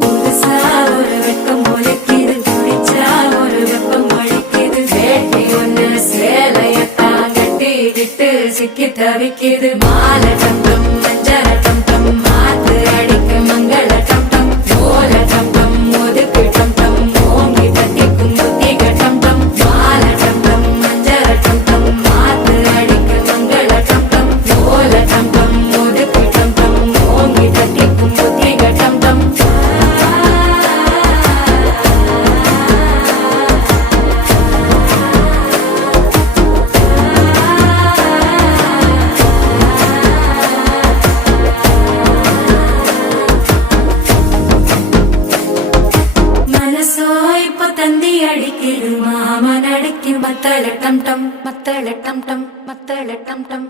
புதுசா ஒரு வெப்பம் முளைக்குது, குடிச்சா ஒரு வெப்பம் அடிக்குது. வேட்டி ஒண்ணு சேலையத்தான் கட்டிக்கிட்டு சிக்கி தவிக்குது. மாலை டம் மஞ்சள் டம் மாத்து அடிக்கு மங்கள டம் ஓல டம் ஒதுக்கு டம் ஓங்கி தட்டிக்கும் புத்திக டம் மாலை டம் மஞ்சள் டம் மாத்து அடிக்கு மங்கள டம் ஓல டம் ஒதுக்கு டம் ஓங்கி தட்டிக்கும் புத்திக டம் மனசோ இப்ப தந்தி அடிக்குது, மாமன் அடிக்கும் மத்தள டம் டம் மத்தள டம் டம் மத்தள டம் டம்.